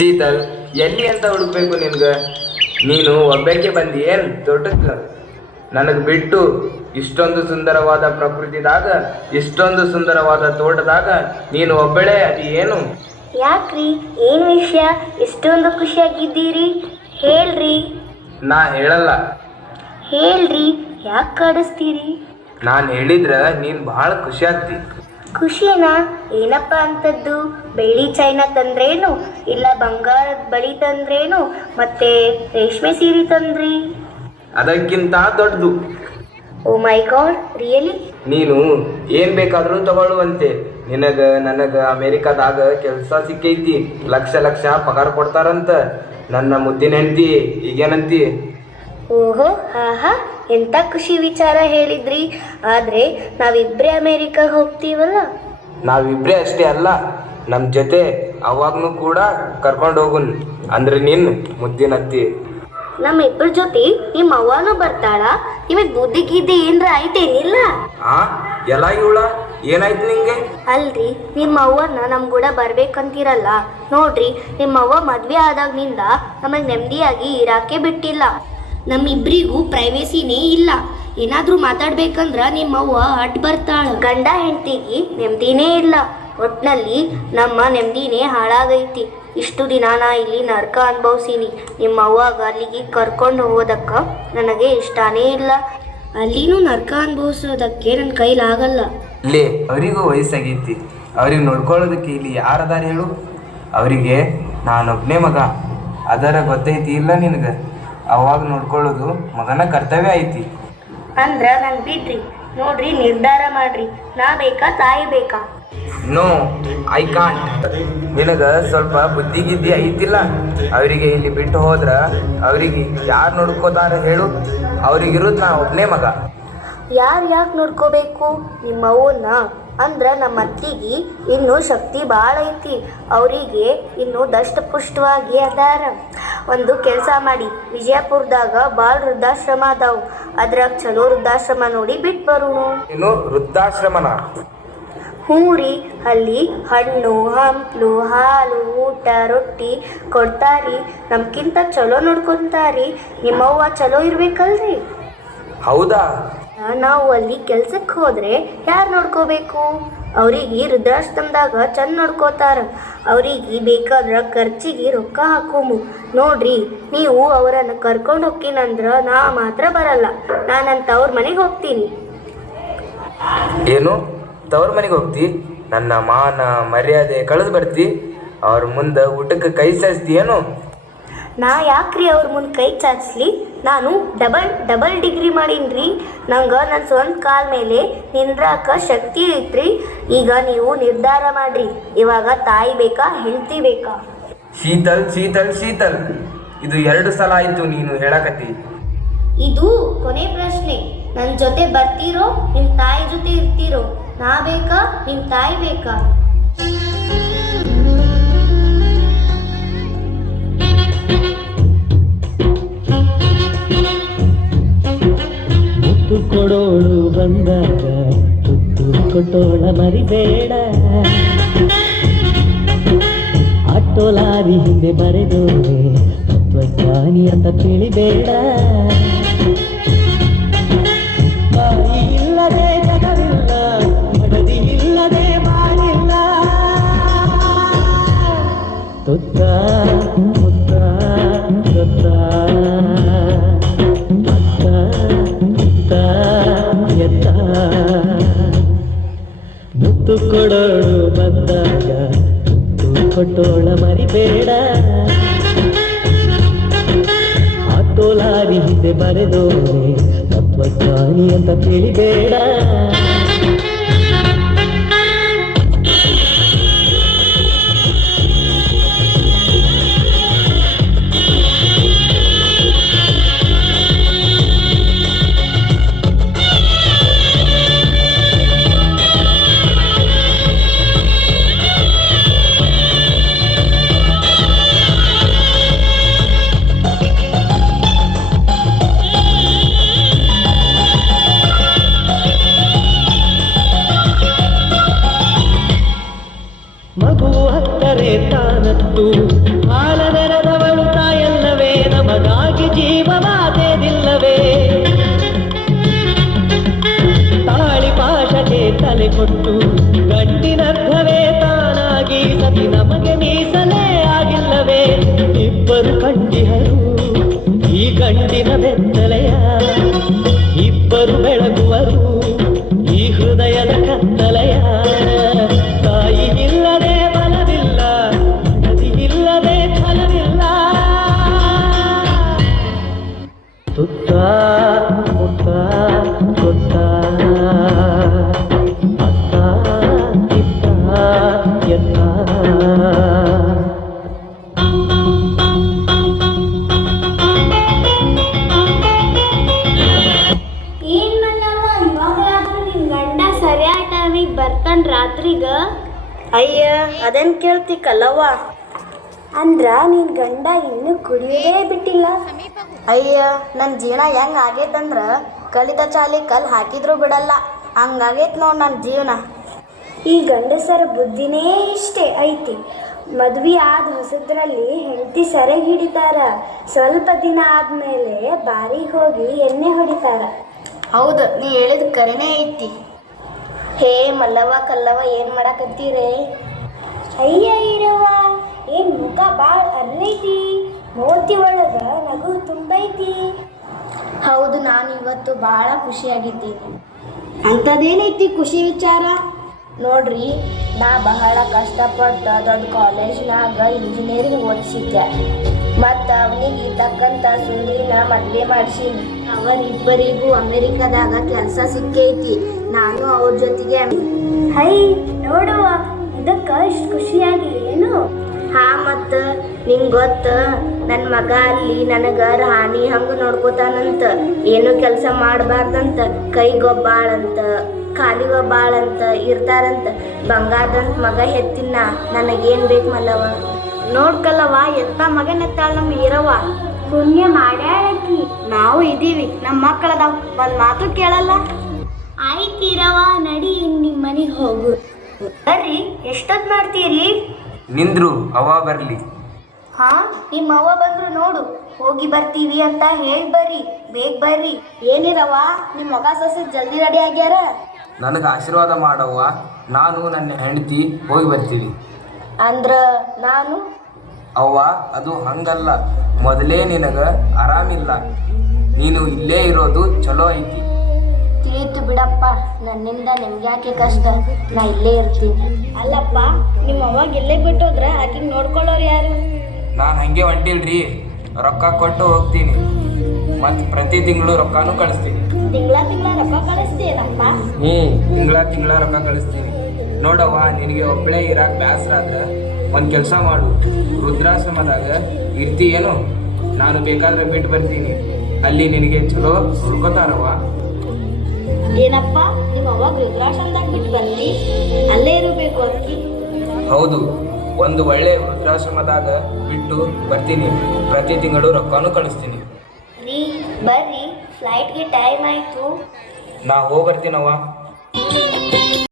ಶೀತಲ್, ಎಲ್ಲಿ ಅಂತ ಹುಡುಕ್ಬೇಕು ನಿನ್ಗೆ? ನೀನು ಒಬ್ಬಕ್ಕೆ ಬಂದಿ ಏನು ತೋಟಕ್ಕೆ? ನನಗೆ ಬಿಟ್ಟು ಇಷ್ಟೊಂದು ಸುಂದರವಾದ ಪ್ರಕೃತಿದಾಗ, ಇಷ್ಟೊಂದು ಸುಂದರವಾದ ತೋಟದಾಗ ನೀನು ಒಬ್ಬಳೇ ಅದಿ ಏನು? ಯಾಕ್ರಿ, ಏನು ವಿಷಯ? ಎಷ್ಟೊಂದು ಖುಷಿಯಾಗಿದ್ದೀರಿ? ಹೇಳ್ರಿ. ನಾ ಹೇಳಲ್ಲ. ಹೇಳ್ರಿ, ಯಾಕೆ ಕಾಡಿಸ್ತೀರಿ? ನಾನು ಹೇಳಿದ್ರೆ ನೀನು ಭಾಳ ಖುಷಿ ಆಗ್ತಿ. ಖುಷಿನಾ? ಏನಪ್ಪ ಅಂತದ್ದು? ಬೆಳ್ಳಿ ಚೈನ ತಂದ್ರೇನು, ಇಲ್ಲ ಬಂಗಾರದ ಬಳಿ ತಂದ್ರೇನು, ಮತ್ತೆ ರೇಷ್ಮೆ ಸೀರೆ ತಂದ್ರಿ? ಅದಕ್ಕಿಂತ ದೊಡ್ಡದು. ಓ ಮೈ ಗಾಡ್, ರಿಯಲಿ? ನೀನು ಏನು ಬೇಕಾದರೂ ತಗೊಳ್ಳುವಂತೆ. ನನಗೆ ಅಮೇರಿಕಾದಾಗ ಕೆಲಸ ಸಿಕ್ಕೈತಿ, ಲಕ್ಷ ಲಕ್ಷ ಪಗಾರ ಕೊಡ್ತಾರಂತ. ನನ್ನ ಮುದ್ದಿನ ಹೆಂಡತಿ ಈಗೇನಂತಿ? ಓಹೋ, ಹಾ ಹಾ, ಎಂಥ ಖುಷಿ ವಿಚಾರ ಹೇಳಿದ್ರಿ. ಆದರೆ ನಾವಿಬ್ಬರೇ ಅಮೇರಿಕಾಗೆ ಹೋಗ್ತೀವಲ್ಲ? ನಾವಿಬ್ಬರೇ ಅಷ್ಟೇ ಅಲ್ಲ, ನಮ್ಮ ಜೊತೆ ಅವಾಗ್ನೂ ಕೂಡ ಕರ್ಕೊಂಡು ಹೋಗುನ್. ಅಂದ್ರೆ ನಿನ್ನ ಮುದ್ದಿನತ್ತಿ. ನಮ್ಮಿಬ್ಬರ ಜೊತೆ ನಿಮ್ಮ ಅವ್ವನೂ ಬರ್ತಾಳ? ನಿಮಗೆ ಬುದ್ಧಿ ಗಿದ್ದಿ ಏನ್ರ ಆಯ್ತೇನಿಲ್ಲ? ಎಲ್ಲ ಇವಳ ಏನಾಯ್ತು ನಿಂಗೆ? ಅಲ್ರಿ, ನಿಮ್ಮ ಅವ್ವನ ನಮ್ಮ ಕೂಡ ಬರ್ಬೇಕಂತೀರಲ್ಲ. ನೋಡ್ರಿ, ನಿಮ್ಮ ಅವ್ವ ಮದ್ವೆ ಆದಾಗಿನಿಂದ ನಮಗೆ ನೆಮ್ಮದಿಯಾಗಿ ಇರಾಕೆ ಬಿಟ್ಟಿಲ್ಲ. ನಮ್ಮಿಬ್ಬರಿಗೂ ಪ್ರೈವೇಸಿನೇ ಇಲ್ಲ. ಏನಾದರೂ ಮಾತಾಡ್ಬೇಕಂದ್ರ ನಿಮ್ಮ ಅವ್ವ ಅಡ್ಡ ಬರ್ತಾಳ. ಗಂಡ ಹೆಂಡತಿಗೆ ನೆಮ್ಮದಿನೇ ಇಲ್ಲ. ಒಟ್ಟಿನಲ್ಲಿ ನಮ್ಮ ನೆಮ್ಮದಿನೇ ಹಾಳಾಗೈತಿ. ಇಷ್ಟು ದಿನ ನಾ ಇಲ್ಲಿ ನರ್ಕ ಅನುಭವಿಸೀನಿ. ನಿಮ್ಮ ಅವ್ವಾಗ ಅಲ್ಲಿಗೆ ಕರ್ಕೊಂಡು ಹೋಗೋದಕ್ಕೆ ನನಗೆ ಇಷ್ಟನೇ ಇಲ್ಲ. ಅಲ್ಲಿನೂ ನರ್ಕ ಅನುಭವಿಸೋದಕ್ಕೆ ನನ್ನ ಕೈಲಾಗಲ್ಲ. ಇಲ್ಲಿ ಅವರಿಗೂ ವಯಸ್ಸಾಗೈತಿ, ಅವ್ರಿಗೆ ನೋಡ್ಕೊಳ್ಳೋದಕ್ಕೆ ಇಲ್ಲಿ ಯಾರದಾರ ಹೇಳು? ಅವರಿಗೆ ನಾನೊಬ್ಬನೇ ಮಗ, ಅದರ ಗೊತ್ತೈತಿ ಇಲ್ಲ ನಿನಗೆ? ಅವಾಗ ನೋಡ್ಕೊಳ್ಳೋದು ಮಗನ ಕರ್ತವ್ಯ ಐತಿ. ಅಂದ್ರೆ ನಂಗೆ ಬಿಡ್ರಿ. ನೋಡ್ರಿ, ನಿರ್ಧಾರ ಮಾಡ್ರಿ. ನಾ ಬೇಕಾ, ತಾಯಿ ಬೇಕಾ? No, I can't. ನಿನಗೆ ಸ್ವಲ್ಪ ಬುದ್ಧಿಗಿದ್ದಿ ಐತಿಲ್ಲ? ಅವರಿಗೆ ಇಲ್ಲಿ ಬಿಟ್ಟು ಹೋದ್ರ ಅವರಿಗೆ ಯಾರು ನೋಡ್ಕೋತಾರ ಹೇಳು? ಅವ್ರಿಗಿರೋದು ನಾ ಒಬ್ಬನೇ ಮಗ. ಯಾಕೆ ನೋಡ್ಕೋಬೇಕು? ನಿಮ್ಮ ಅವ್ವನ್ನ. ಅಂದ್ರೆ ನಮ್ಮ ಅತ್ತಿಗೆ ಇನ್ನೂ ಶಕ್ತಿ ಭಾಳ ಐತಿ. ಅವರಿಗೆ ಇನ್ನೂ ದಷ್ಟಪುಷ್ಟವಾಗಿ ಅದಾರ. ಒಂದು ಕೆಲಸ ಮಾಡಿ, ವಿಜಯಪುರದಾಗ ಭಾಳ ವೃದ್ಧಾಶ್ರಮ ಅದಾವು. ಅದ್ರಾಗ ಚಲೋ ವೃದ್ಧಾಶ್ರಮ ನೋಡಿ ಬಿಟ್ಟು ಬರೋಣ. ಇನ್ನು ವೃದ್ಧಾಶ್ರಮನ? ಹ್ಞೂ ರೀ, ಅಲ್ಲಿ ಹಣ್ಣು ಹಂಪಲು ಹಾಲು ಊಟ ರೊಟ್ಟಿ ಕೊಡ್ತಾರಿ. ನಮ್ಗಿಂತ ಚಲೋ ನೋಡ್ಕೊತಾರಿ. ನಿಮ್ಮವ್ವ ಚಲೋ ಇರ್ಬೇಕಲ್ರಿ? ಹೌದಾ? ನಾವು ಅಲ್ಲಿ ಕೆಲ್ಸಕ್ಕೆ ಹೋದ್ರೆ ಯಾರು ನೋಡ್ಕೋಬೇಕು? ಅವ್ರಿಗೆ ವೃದ್ಧಾಶ್ರಮದಾಗ ಚಂದ ನೋಡ್ಕೋತಾರ. ಅವ್ರಿಗೆ ಬೇಕಾದ್ರೆ ಖರ್ಚಿಗೆ ರೊಕ್ಕ ಹಾಕೋಮು. ನೋಡ್ರಿ, ನೀವು ಅವರನ್ನು ಕರ್ಕೊಂಡು ಹೋಗ್ತೀನಂದ್ರೆ ನಾ ಮಾತ್ರ ಬರಲ್ಲ. ನಾನಂತ ಅವ್ರ ಮನೆಗೆ ಹೋಗ್ತೀನಿ. ಏನು, ತವ್ರ ಮನೆಗೆ ಹೋಗ್ತಿ? ನನ್ನ ಮಾನ ಮರ್ಯಾದೆ ಕಳೆದು ಬರ್ತಿ? ಅವ್ರ ಮುಂದೆ ಊಟಕ್ಕೆ ಕೈ ಚಾಚ್ತಿ ಏನು? ನಾ ಯಾಕ್ರಿ ಅವ್ರ ಮುಂದೆ ಕೈ ಚಾಚ್ಲಿ? ನಾನು ಡಬಲ್ ಡಿಗ್ರಿ ಮಾಡೀನ್ರಿ. ನಂಗೆ ನನ್ನ ಸ್ವಂತ ಕಾಲ ಮೇಲೆ ನಿಂದ್ರಾಕ ಶಕ್ತಿ ಐತ್ರಿ. ಈಗ ನೀವು ನಿರ್ಧಾರ ಮಾಡ್ರಿ. ಇವಾಗ ತಾಯಿ ಬೇಕಾ, ಹೆಂಡತಿ ಬೇಕಾ? ಶೀತಲ್ ಶೀತಲ್ ಶೀತಲ್, ಇದು 2 ಸಲ ಆಯ್ತು ನೀನು ಹೇಳಕತ್ತಿ. ಇದು ಕೊನೆ ಪ್ರಶ್ನೆ. ನನ್ನ ಜೊತೆ ಬರ್ತೀರೋ, ನಿಮ್ಮ ತಾಯಿ ಜೊತೆ ಇರ್ತೀರೋ? ನಾ ಬೇಕಾ, ನಿಮ್ಮ ತಾಯಿ ಬೇಕಾ? ಮುತ್ತು ಕೊಡೋಳು ಬಂದಾಗ ತುತ್ತು ಕೊಟ್ಟೋಳ ಮರಿಬೇಡ. ಆಟೋಲಾರಿ ಹಿಂದೆ ಬರೆದೋರೆ ತತ್ವಜ್ಞಾನಿ ಅಂತ ತಿಳಿಬೇಡ. ಬಾಯಿ ಇಲ್ಲದೆ ಜಗವಿಲ್ಲ, ಮಡದಿ ಇಲ್ಲದೆ ಬಾಳಿಲ್ಲ. ತುತ್ತ ಮುತ್ತ ತುತ್ತ ಮುತ್ತು ಕೊಡೋಳು ಬಂದಾಗ ತುತ್ತು ಕೊಟ್ಟೋಳ ಮರಿಬೇಡ. ಆಟೋಲಾರಿ ಹಿಂದೆ ಬರೆದೋರೆ ತತ್ವಜ್ಞಾನಿ ಅಂತ ತಿಳಿಬೇಡ. ಕೊಟ್ಟು ಗಂಡಿನರ್ಧವೇ ತಾನಾಗಿ ಸತಿ ನಮಗೆ ಮೀಸಲೇ ಆಗಿಲ್ಲವೇ ಇಬ್ಬರು ಕಂಡಿಹರು ಈ ಗಂಡಿನ ಬೆತ್ತಲೆಯ ಇಬ್ಬರು ಬೆಳಗುವರು ಈ ಹೃದಯದ ಕತ್ತಲೆಯ ತಾಯಿ ಇಲ್ಲದೆ ಬಲವಿಲ್ಲ ನದಿ ಇಲ್ಲದೆ ಛಲವಿಲ್ಲ ಸುತ್ತ ಮುತ್ತ ಗೊತ್ತ ಅತ್ತ ಇತ್ತ ಎತ್ತ ಏನ್ ಮಲ್ಲವ್ವ ಇವಾಗಲಾದ್ರೂ ನಿನ್ ಗಂಡ ಸರಿಯಾದ ಟೈಮಿಗೆ ಬರ್ತಾನ ರಾತ್ರಿಗ? ಅಯ್ಯ ಅದನ್ ಕೇಳ್ತಿ ಕಲ್ಲವ್ವ. ಅಂದ್ರ ನಿನ್ ಗಂಡ ಇನ್ನು ಕುಡಿಯೋದೇ ಬಿಟ್ಟಿಲ್ಲ? ಅಯ್ಯ ನನ್ನ ಜೀವನ ಹೆಂಗ್ ಆಗೈತಂದ್ರ ಕಲಿತ ಚಾಲಿ ಕಲ್ ಹಾಕಿದ್ರು ಬಿಡಲ್ಲ, ಹಂಗಾಗೈತ್ ನೋಡ್ ನನ್ನ ಜೀವನ. ಈ ಗಂಡಸರ ಬುದ್ಧಿನೇ ಇಷ್ಟೇ ಐತಿ. ಮದ್ವಿ ಆದ ಹೊಸದ್ರಲ್ಲಿ ಹೆಂಡತಿ ಸೆರೆಗೆ ಹಿಡಿತಾರ, ಸ್ವಲ್ಪ ದಿನ ಆದ್ಮೇಲೆ ಬಾರಿಗೆ ಹೋಗಿ ಎಣ್ಣೆ ಹೊಡಿತಾರ. ಹೌದು, ನೀ ಹೇಳಿದ ಕರೆನೇ ಐತಿ. ಹೇ ಮಲ್ಲವ್ವ ಕಲ್ಲವ್ವ ಏನ್ ಮಾಡಕತ್ತೀರೇ? ಅಯ್ಯ ಇರವ್ವ, ಏನ್ ಮುಖ ಭಾಳ ಅರ್ರೈತಿ, ಮೂರ್ತಿ ಒಳಗ ನಗು ತುಂಬೈತಿ. ಹೌದು, ನಾನು ಇವತ್ತು ಭಾಳ ಖುಷಿಯಾಗಿದ್ದೀನಿ. ಅಂಥದ್ದೇನೈತಿ ಖುಷಿ ವಿಚಾರ? ನೋಡ್ರಿ, ನಾ ಬಹಳ ಕಷ್ಟಪಟ್ಟು ದೊಡ್ಡ ಕಾಲೇಜ್ನಾಗ ಇಂಜಿನಿಯರಿಂಗ್ ಓದಿಸಿದ್ದೆ. ಮತ್ತು ಅವನಿಗೆ ತಕ್ಕಂಥ ಸುಂದ್ರಿನ ಮದುವೆ ಮಾಡಿಸೀನಿ. ಅವರಿಬ್ಬರಿಗೂ ಅಮೆರಿಕದಾಗ ಕೆಲಸ ಸಿಕ್ಕೈತಿ. ನಾನು ಅವ್ರ ಜೊತೆಗೆ ಹೈ ನೋಡುವ, ಇದಕ್ಕೆ ಇಷ್ಟು ಖುಷಿಯಾಗಿ ಏನು? ಹಾ, ಮತ್ತು ನಿಂಗೆ ಗೊತ್ತು, ನನ್ನ ಮಗ ಅಲ್ಲಿ ನನಗೆ ರಾಣಿ ಹಂಗೆ ನೋಡ್ಕೋತಾನಂತ. ಏನು ಕೆಲಸ ಮಾಡಬಾರ್ದಂತ, ಕೈಗೊಬ್ಬಾಳಂತ ಖಾಲಿಗೊಬ್ಬಾಳಂತ ಇರ್ತಾರಂತ. ಬಂಗಾರದಂತ ಮಗ ಹೆತ್ತಿನ, ನನಗೇನು ಬೇಕು ಮಲ್ಲವ? ನೋಡ್ಕಲ್ಲವ, ಎಂಥ ಮಗನೆತ್ತಾಳ ನಮ್ಮ ಇರವ. ಪುಣ್ಯ ಮಾಡ್ಯಾಳಕಿ. ನಾವು ಇದೀವಿ, ನಮ್ಮ ಮಕ್ಕಳದಾವ, ಒಂದು ಮಾತು ಕೇಳಲ್ಲ. ಆಯ್ತು ಇರವ, ನಡಿ ನಿಮ್ಮ ಮನೆಗೆ ಹೋಗು. ಬರ್ರಿ, ಎಷ್ಟೊತ್ತು ಮಾಡ್ತೀರಿ? ನಿಂದ್ರು ಅವ ಬರ್ಲಿ. ಹಾ, ನಿಮ್ಮ ಅವ್ವ ಬಂದ್ರು ನೋಡು, ಹೋಗಿ ಬರ್ತೀವಿ ಅಂತ ಹೇಳಿ ಬರ್ರಿ, ಬೇಗ ಬರ್ರಿ. ಏನಿರವ, ನಿಮ್ಮ ಮಗ ಸೊಸೆ ಜಲ್ದಿ ರೆಡಿ ಆಗ್ಯಾರ? ನನಗೆ ಆಶೀರ್ವಾದ ಮಾಡವ್ವ, ನಾನು ನನ್ನ ಹೆಂಡತಿ ಹೋಗಿ ಬರ್ತೀವಿ. ಅಂದ್ರ ನಾನು? ಅವ್ವ, ಅದು ಹಂಗಲ್ಲ, ಮೊದಲೇ ನಿನಗೆ ಆರಾಮಿಲ್ಲ, ನೀನು ಇಲ್ಲೇ ಇರೋದು ಚಲೋ ಐತಿ. ತಿಳಿತು ಬಿಡಪ್ಪ, ನನ್ನಿಂದ ನಿಮ್ಗೆ ಯಾಕೆ ಕಷ್ಟ, ನಾ ಇಲ್ಲೇ ಇರ್ತೀನಿ. ಅಲ್ಲಪ್ಪ, ನಿಮ್ಮ ಅವಾಗ ಇಲ್ಲೇ ಬಿಟ್ಟೋದ್ರ ಆಕಿಗೆ ನೋಡ್ಕೊಳ್ಳೋರು ಯಾರು? ನಾನು ಹಂಗೆ ಹೊಂಟಿಲ್ರಿ, ರೊಕ್ಕ ಕೊಟ್ಟು ಹೋಗ್ತೀನಿ, ಮತ್ತು ಪ್ರತಿ ತಿಂಗಳು ರೊಕ್ಕನೂ ಕಳಿಸ್ತೀನಿ. ತಿಂಗಳ ರೊಕ್ಕ ಕಳಿಸ್ತೀನಪ್ಪ? ತಿಂಗಳ ರೊಕ್ಕ ಕಳಿಸ್ತೀನಿ. ನೋಡವ್ವ, ನಿನಗೆ ಒಬ್ಬಳೇ ಇರಾಕ್ ಬ್ಯಾಸರ ಆದ್ರೆ ಒಂದು ಕೆಲಸ ಮಾಡು, ವೃದ್ಧಾಶ್ರಮದಾಗ ಇರ್ತೀಯೇನು? ನಾನು ಬೇಕಾದ್ರೆ ಬಿಟ್ಟು ಬರ್ತೀನಿ, ಅಲ್ಲಿ ನಿನಗೆ ಚಲೋ ಹುಡ್ಕೋತಾರವ್ವ. ಏನಪ್ಪ, ನಿಮ್ಮ ಅವಾಗ ವೃದ್ಧಾಶ್ರಮದಾಗ ಬಿಟ್ಟು ಬಂದಿ? ಅಲ್ಲೇ ಇರಬೇಕು ಅಕ್ಕಿ? ಹೌದು, ಒಂದು ಒಳ್ಳೆ ವೃದ್ಧಾಶ್ರಮದಾಗ ಬಿಟ್ಟು ಬರ್ತೀನಿ, ಪ್ರತಿ ತಿಂಗಳು ರೊಕ್ಕನೂ ಕಳಿಸ್ತೀನಿ. ರೀ ಬರ್ರಿ, ಫ್ಲೈಟ್ಗೆ ಟೈಮ್ ಆಯಿತು. ನಾ ಹೋಗಿ ಬರ್ತೀನವ್ವ.